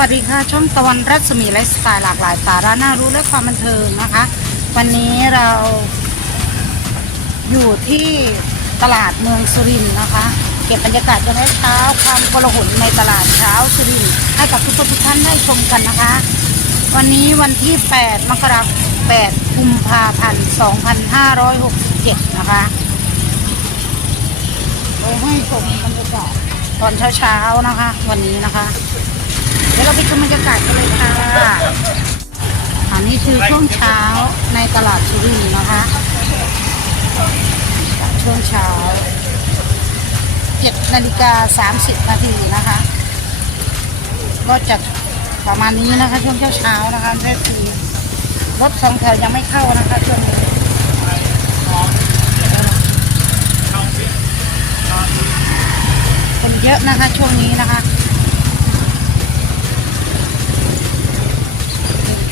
วัสดีค่ะ ช่องตะวันรัศมีไลฟ์สไตล์หลากหลายสาระน่ารู้และความบันเทิงนะคะ วันนี้เราอยู่ที่ตลาดเมืองสุรินทร์นะคะ เก็บบรรยากาศกันเช้าความกลาหนในตลาดเช้าสุรินทร์ให้กับทุกทุกท่านได้ชมกันนะคะ วันนี้วันที่ 8 มกราคม 8 กุมภาพันธ์ 2567 นะคะเราให้ชมบรรยากาศตอนเช้าๆนะคะ วันนี้นะคะ เราไปชมบรรยากาศกันเลยค่ะ อันนี้คือช่วงเช้าในตลาดสุรินนะคะช่วงเช้า7นาฬิกา30นาทีนะคะ ก็จะประมาณนี้นะคะ ช่วงเช้าๆนะคะแม่ทีรถสองแถวยังไม่เข้านะคะช่วงนี้คนเยอะนะคะช่วงนี้นะคะ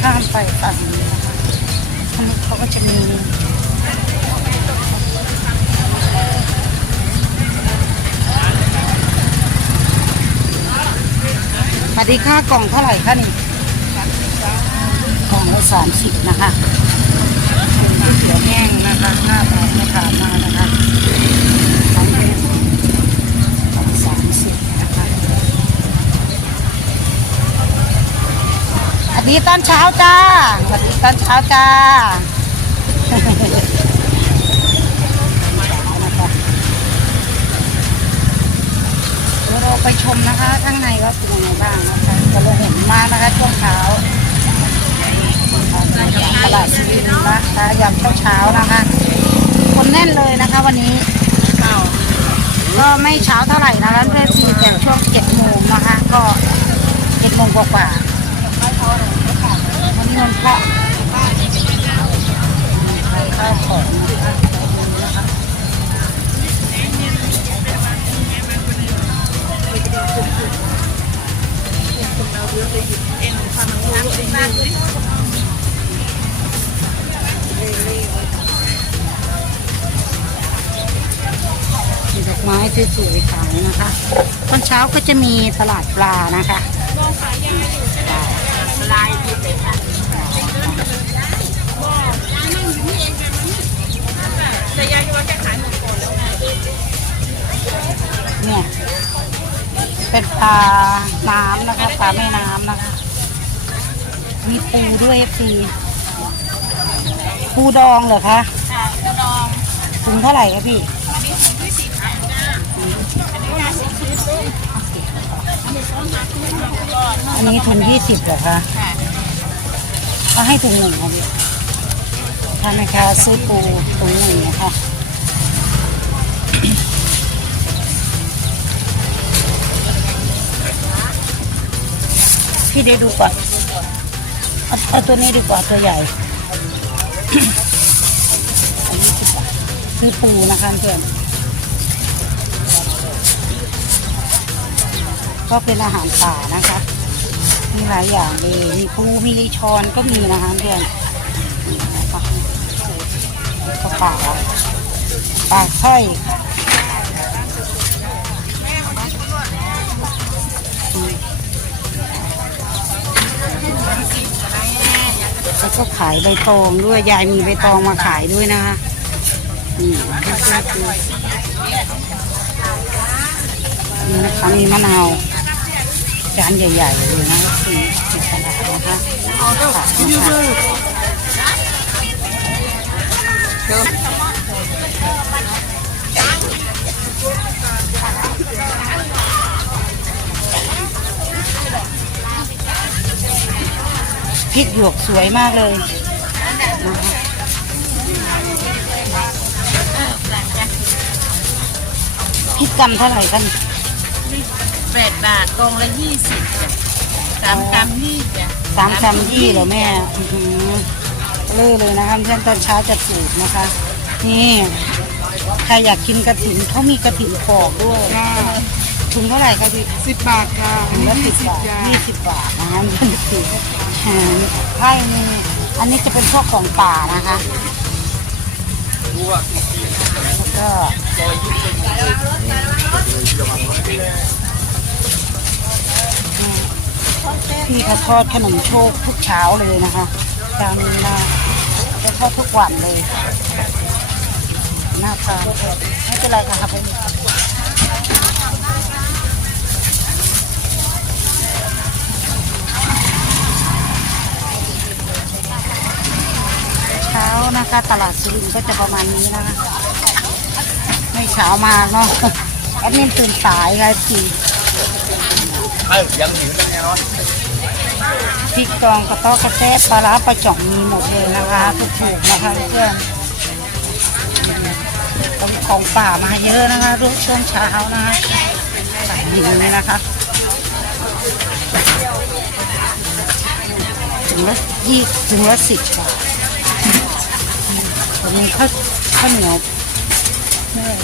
ข้ามไปฝั่งนี้นะคะเขาก็จะมีสวัสดีค่ะกล่องเท่าไหร่คะนี่กล่องละสามสิบนะคะเขียวแห้งนะคะห้าบาทนะคะมานะคะสองเป็นกล่องสามสิบนะคะ สวัส ดีตอนเช้าจ้าสวัสดีตอนเช้าจ้าเดี๋ยวเราไปชมนะคะ ข้างในว่าเป็นยังไงบ้างนะคะจะเราเห็นมากนะคะช่วงเช้าตลาดซีวินนะคะยามเช้านะคะ คนแน่นเลยนะคะวันนี้ก็ไม่เช้าเท่าไหร่นะคะเพื่อทีแต่ช่วงเจ็ดโมงนะคะ ก็เจ็ดโมงกว่าๆันพระข้าวของนะดอกไม้สวยๆขายนะคะตอนเช้าก็จะมีตลาดปลานะคะเนี่ ยเป็นปลาน้ำนะคะปลาแม่น้ำนะคะ มีปูด้วยฟีปูดองเหรอคะปูดองถุงเท่าไหร่คะพี่อันนี้ถุงยี่สิบเหรอคะก็ให้ถุงหนึ่งค่ะพี่ ถ้าแม่ค้าซื้อปูถุงหนึ่งนะคะพี่ได้ดูก่อนเอาเอาตัวนี้ดีกว่าตัวใหญ่ อันนี้ดีกว่าคือปูนะคะเพื่อนก็เป็นอาหารป่านะคะ มีหลายอย่างเลยมีปูมีช้อนก็มีนะคะเพื่อน ป่าปลาสร้อยอืมแล้วก็ขายใบตองด้วย ยายมีใบตองมาขายด้วยนะคะนี่ก็คือนี่นะคะมีมะนาวจานใหญ่ๆเลยนะสี่สิบตลาดนะคะ พริกหยวกสวยมากเลยนะคะพริกกำเท่าไหร่กันแปดบาทกองละยี่สิบสามกรัมยี่จ้ะสามกรัมยี่เหรอแม่อือหือ เลื่อเลยนะคะเพื่อนตอนเช้าจะปลูกนะคะ นี่ใครอยากกินกระถิ่นเขามีกระถิ่นปอกด้วยถุงเท่าไหร่คะพี่สิบบาทค่ะถุงละสิบบาทยี่สิบบาทนะคะเพื่อนถือไข่นี่อันนี้จะเป็นพวกของป่านะคะแล้วก็นี่พี่เขาทอดขนมโชคทุกเช้าเลยนะคะจานนี้นะ จะทอดทุกวันเลยหน้าตาไม่เป็นไรค่ะครับเช้านะคะตลาดสุรินทร์ก็จะประมาณนี้นะคะไม่เช้ามากเนาะแอดมินตื่นสายเลยสี่ยังหิวจังไงเนาะ พริกกรองกระเต๊อกกระแทะปลาร้าปลาจ่องมีหมดเลยนะคะถูกๆนะคะเพื่อนต้องของป่ามาเยอะนะคะรุ่งช่วงเช้านะคะสายหิวเลยนะคะถึงละยี่ถึงละสิบบาทผมมีข้าวข้าวเหนียวด้วย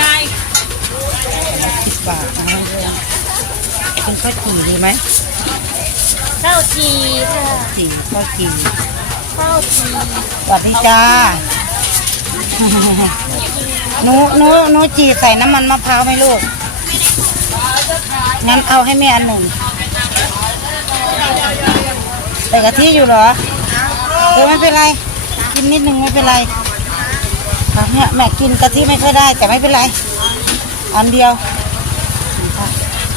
ยายสิบบาทนะคะ เพื่อนเป็นข้าวจี่ดีไหมข้าวจีค่ะจี่ข้าวจี่ข้าวจีสวัสดีจ้าหนูหนูหนูจีใส่น้ำมันมะพร้าวไหมลูก งั้นเอาให้แม่อันหนึ่งใส่กะทิอยู่เหรอเออไม่เป็นไร กินนิดนึงไม่เป็นไรค่ะเนี่ยแม่กินกะทิไม่ค่อยได้แต่ไม่เป็นไร อันเดียวค่ะ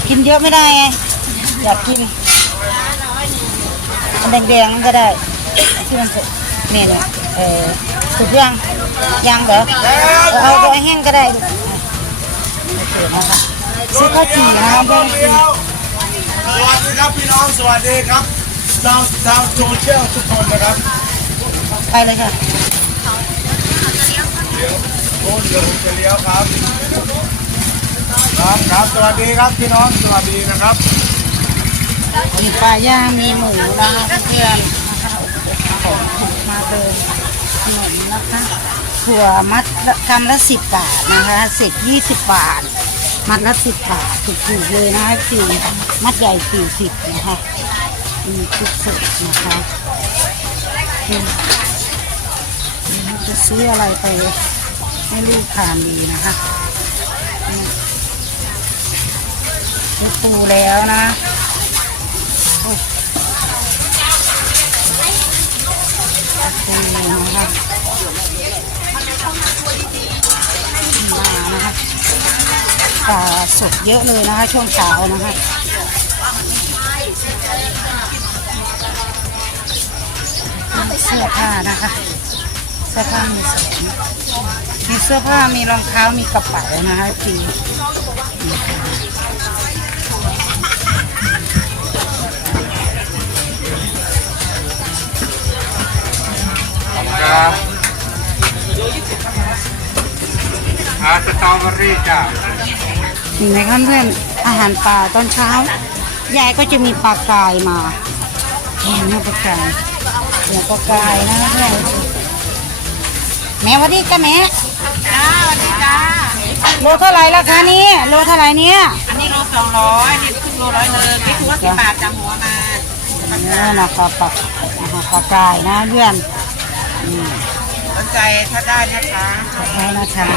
กินเยอะไม่ได้ไงอยากกินอันแดงๆก็ได้ที่มันสุกเนี่ยเนี่ยเออสุกยังยังเหรอเออเอาตัวแห้งก็ได้ลูกโอเคนะคะซื้อข้าวจี่นะคะเพื่อนเดียวสวัสดีครับพี่น้องสวัสดีครับชาวชาวโซเชียลทุกคนนะครับไปเลยค่ะโอ้เดี๋ยวผมจะเลี้ยวครับ ครับครับสวัสดีครับพี่น้องสวัสดีนะครับมีปลาย่างมีหมูนะคะเพื่อนมาเลยขนมนะคะถั่วมัดละกำละสิบบาทนะคะเศษยี่สิบบาท มัดละสิบบาทถูกๆเลยนะคะสี่มัดใหญ่สี่สิบนะคะมีทุกสดนะคะจะซื้ออะไรไปให้ลูกทานดีนะคะ ปูแล้วนะปูนะคะมานะคะปลาสดเยอะเลยนะคะ ช่วงเช้านะคะเสื้อผ้านะคะเสื้อผ้ามีสวยมีเสื้อผ้ามีรองเท้ามีกระเป๋านะคะจี อาสตรอเบอรี่จ้าเห็นไหมคะเพื่อนอาหารป่าตอนเช้า ยายก็จะมีปลากายมาแกงเนื้อปลากายเนื้อปลากายนะเพื่อนแม่หวันดีจ้ะแม่จ้าสวัสดีจ้าโลเท่าไหร่ราคานี้โลเท่าไหร่เนี่ยอันนี้โลสองร้อยนี่ครึ่งโลร้อยเลยนี่ถือว่าสิบบาทจำหัวมานี่นะปลาปลานะคะปลากายนะเพื่อนอืมสน ใจถ้าได้นะคะขอบคุณนะคะ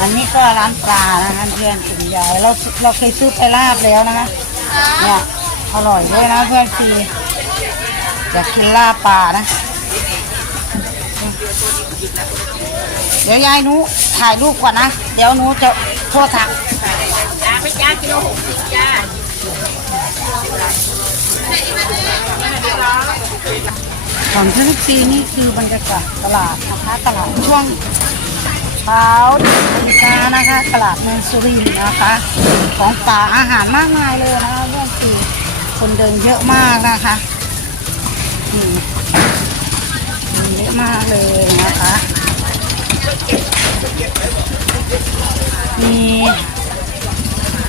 อันนี้ก็ร้านปลานะคะเพื่อนคุณยายเราเราเคยซื้อไปลาบแล้วนะคะเนี่ยอร่อยด้วยนะเพื่อนซีอยากกินลาบปลานะ เดี๋ยวยายหนูถ่ายรูปก่อนนะ เดี๋ยวหนูจะโทรถักจ้าไม่จ้ากิโลหกสิบจ้า ของทุกปีนี่คือบรรยากาศตลาดนะคะตลาดช่วงเช้าตีกานะคะตลาดเมืองสุรินทร์นะคะ ของป่าอาหารมากมายเลยนะคะเรื่องปีคนเดินเยอะมากนะคะนี่มีเยอะมากเลยนะคะมี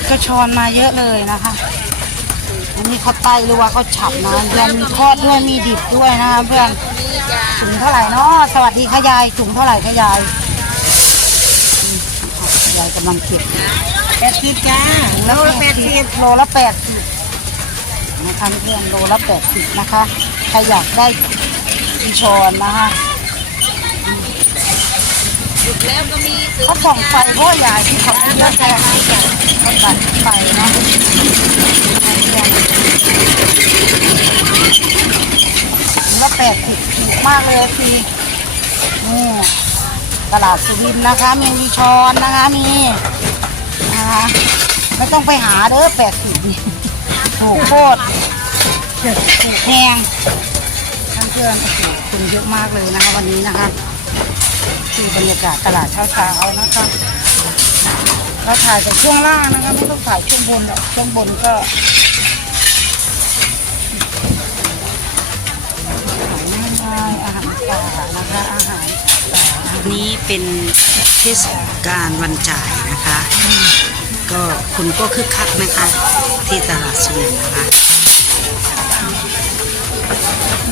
กระชอนมาเยอะเลยนะคะ อันนี้เขาไตหรือว่าเขาฉับนะเพื่อนมีทอดด้วยมีดิบด้วยนะคะเพื่อนถุงเท่าไหร่เนาะสวัสดีค่ะยายถุงเท่าไหร่ค่ะยายอืมยายกำลังเก็บแปดสิบจ้าโลละแปดสิบโลละแปดสิบนะคะเพื่อนโลละแปดสิบนะคะใครอยากได้กีชอนนะคะหยุดแล้วก็มี เขาส่องไฟเพราะใหญ่ที่เขาเลือกแค่เขาส่องไปนะแล้วแปดสิบถูกมากเลยทีนี่ตลาดสุรินนะคะ มีวิชอนนะคะมีนะคะไม่ต้องไปหาเด้อแปดสิบถูกโคตรถูกแพงเพื่อนๆโอ้โหคนเยอะมากเลยนะคะวันนี้นะคะ คือบรรยากาศตลาดเช้าๆนะคะเราถ่ายแต่ช่วงล่างนะคะไม่ต้องถ่ายช่วงบนหรอกช่วงบนก็ขายง่ายอาหารป่านะคะอาหารป่านี้เป็นเทศกาลวันจ่ายนะคะ ก็คนก็คึกคักนะคะ ที่ตลาดสุรินทร์นะคะ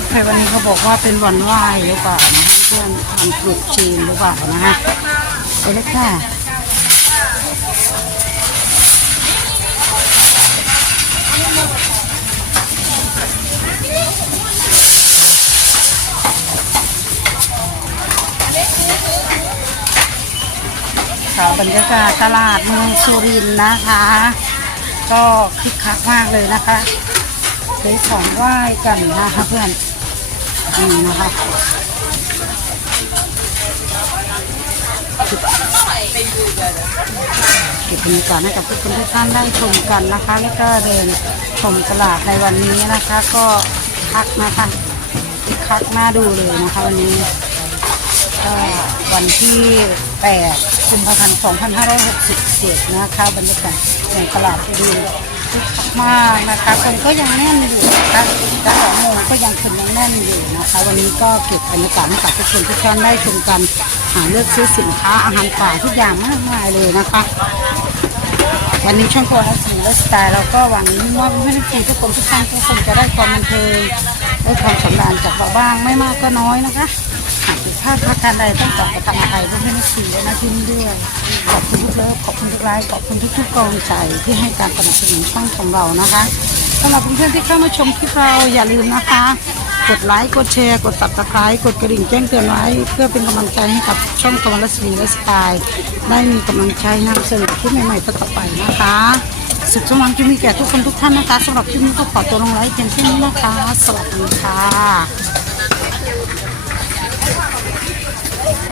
ใครวันนี้เขาบอกว่าเป็นวันไหว้หรือเปล่านะคะ พื่อนวันตรุษจีนหรือเปล่านะคะไปเลยค่ะค่ะบรรยากาศตลาดเมืองสุรินนะคะ ก็คึกคักมากเลยนะคะซื้อของไหว้กันนะคะเพื่อนนี่นะคะ เก็บบรรยากาศให้กับทุกคนทุกท่านได้ชมกันนะคะแล้วก็เดินชมตลาดในวันนี้นะคะ ก็คักนะคะคึกคักน่าดูเลยนะคะวันนี้ก็วันที่8กุมภาพันธ์2567นะคะบรรยากาศในตลาดดร คึกคักมากนะคะ คนก็ยังแน่นอยู่นะคะแต่สองโมงก็ยังคนยังแน่นอยู่นะคะ วันนี้ก็เก็บบรรยากาศให้กับทุกคนทุกท่านได้ชมกันหาเลือกซื้อสินค้าอาหารป่าทุกอย่างมากมายเลยนะคะ วันนี้ช่องตัวและสีและสไตล์เราก็หวังว่าเพื่อนๆทุกคนทุกท่านทุกคนจะได้ความบันเทิงได้ความสำราญจากเราบ้างไม่มากก็น้อยนะคะ หาพลาการใดต้องขอประทานอภัยเพื่อนๆสีและนะที่นี่ด้วยขอบคุณทุกเลิฟขอบคุณทุกไลค์ขอบคุณทุกๆกำลังใจที่ให้การสนับสนุนช่องของเรานะคะสำหรับเพื่อนๆที่เข้ามาชมคลิปเราอย่าลืมนะคะ กดไลค์กดแชร์กด subscribe กดกระดิ่งแจ้งเตือนไว้ เพื่อเป็นกำลังใจให้กับช่องตะวันรัศมีและสไตล์ได้มีกำลังใจนำเสนอคลิปใหม่ๆต่อไปนะคะสุขสมหวังจะมีแก่ทุกคนทุกท่านนะคะสำหรับคลิปนี้ก็ขอตัวลงไลค์เพียงเท่นี้นะคะ สวัสดีค่ะ